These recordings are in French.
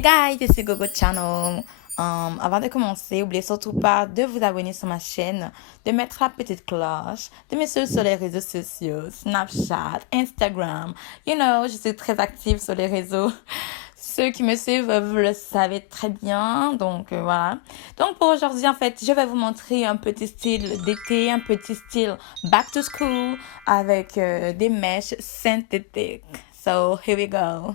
Hey guys, c'est Gogo Channel. Avant de commencer, n'oubliez surtout pas de vous abonner sur ma chaîne, de mettre la petite cloche, de me suivre sur les réseaux sociaux, Snapchat, Instagram. Je suis très active sur les réseaux. Ceux qui me suivent, vous le savez très bien. Donc, voilà. Donc, pour aujourd'hui, en fait, je vais vous montrer un petit style d'été, un petit style back to school avec des mèches synthétiques. So, here we go.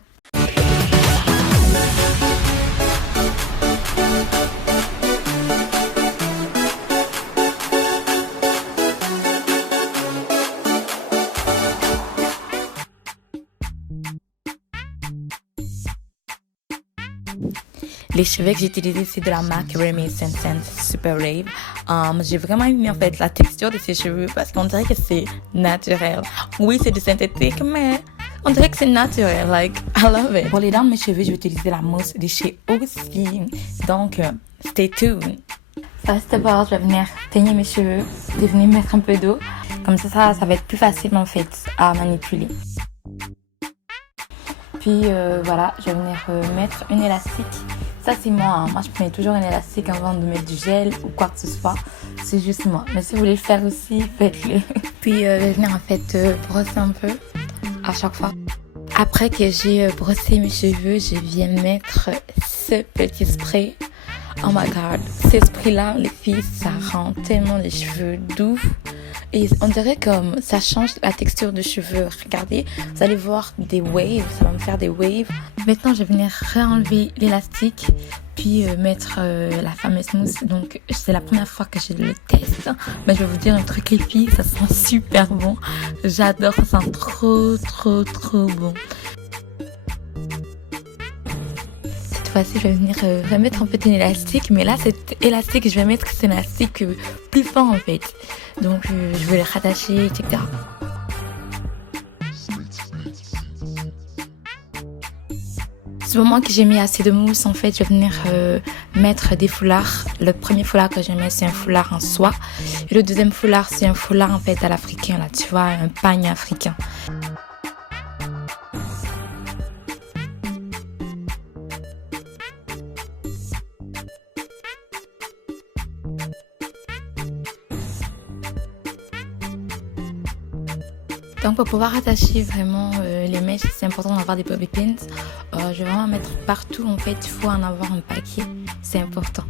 Les cheveux que j'ai utilisés, c'est de la marque Remy Sense Super Rave. J'ai vraiment aimé en fait la texture de ces cheveux parce qu'on dirait que c'est naturel. Oui, c'est du synthétique, mais on dirait que c'est naturel. Like, I love it. Pour les dents de mes cheveux, je vais utiliser la mousse de chez aussi. Donc, stay tuned. Ça, c'est d'abord, je vais venir teigner mes cheveux. Je vais venir mettre un peu d'eau. Comme ça va être plus facile en fait à manipuler. Puis voilà, je vais venir mettre une élastique. Ça c'est moi, hein. Moi je mets toujours un élastique avant de mettre du gel ou quoi que ce soit. C'est juste moi. Mais si vous voulez le faire aussi, faites-le. Puis je vais venir en fait brosser un peu à chaque fois. Après que j'ai brossé mes cheveux, je viens mettre ce petit spray. Oh my god, ce spray-là, les filles, ça rend tellement les cheveux doux. Et on dirait comme ça change la texture de cheveux. Regardez, vous allez voir des waves, ça va me faire des waves. Maintenant, je vais venir réenlever l'élastique, puis mettre la fameuse mousse. Donc, c'est la première fois que je le teste. Mais je vais vous dire un truc, les filles, ça sent super bon. J'adore, ça sent trop bon. Cette fois-ci, je vais venir remettre un peu d'élastique. Mais là, cet élastique, je vais mettre cet élastique plus fort en fait. Donc, je vais le rattacher, etc. Du moment que j'ai mis assez de mousse, en fait, je vais venir mettre des foulards. Le premier foulard que je mets, c'est un foulard en soie. Et le deuxième foulard, c'est un foulard en fait à l'africain, là, tu vois, un pagne africain. Donc pour pouvoir attacher vraiment les mèches, c'est important d'avoir des bobby pins. Je vais vraiment mettre partout en fait, il faut en avoir un paquet, c'est important.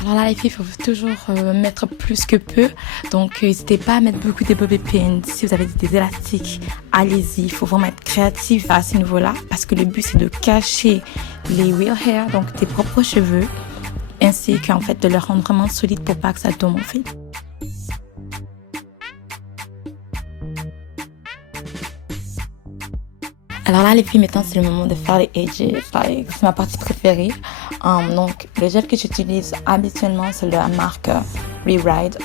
Alors là les filles, il faut toujours mettre plus que peu. Donc n'hésitez pas à mettre beaucoup de bobby pins. Si vous avez des élastiques, allez-y. Il faut vraiment être créatif à ce niveau-là. Parce que le but c'est de cacher les real hair, donc tes propres cheveux. Ainsi qu'en fait de les rendre vraiment solides pour pas que ça tombe en fait. Alors là les filles, maintenant c'est le moment de faire les edges. C'est ma partie préférée. Donc le gel que j'utilise habituellement c'est de la marque Reride.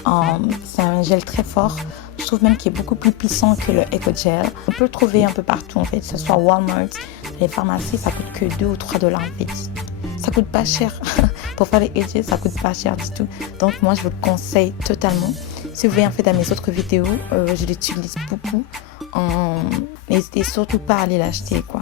C'est un gel très fort. Je trouve même qu'il est beaucoup plus puissant que le Eco Gel. On peut le trouver un peu partout en fait, que ce soit Walmart, les pharmacies, ça coûte que 2 ou 3 dollars en fait. Ça coûte pas cher. Pour faire les edges, ça coûte pas cher du tout. Donc moi je vous le conseille totalement. Si vous voyez en fait à mes autres vidéos, je l'utilise beaucoup. N'hésitez surtout pas à aller l'acheter quoi.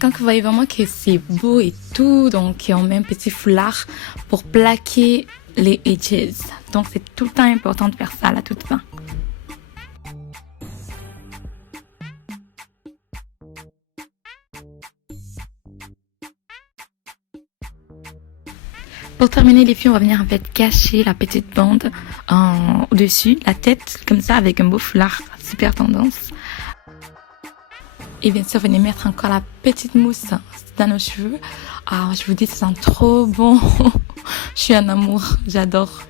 Quand vous voyez vraiment que c'est beau et tout, donc on met un petit foulard pour plaquer les edges. Donc c'est tout le temps important de faire ça à la toute fin. Pour terminer les filles, on va venir en fait cacher la petite bande au-dessus, la tête, comme ça avec un beau foulard, super tendance. Et bien sûr, venez mettre encore la petite mousse dans nos cheveux. Ah, je vous dis, ça sent trop bon. Je suis en amour, j'adore.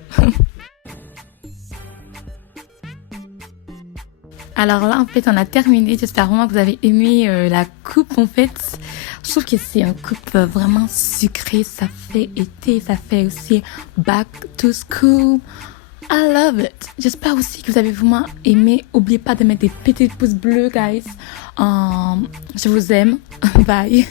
Alors là, en fait, on a terminé. J'espère vraiment que vous avez aimé la coupe, en fait. Je trouve que c'est une coupe vraiment sucrée. Ça fait été, ça fait aussi back to school. I love it. J'espère aussi que vous avez vraiment aimé. N'oubliez pas de mettre des petits pouces bleus, guys. Je vous aime. Bye.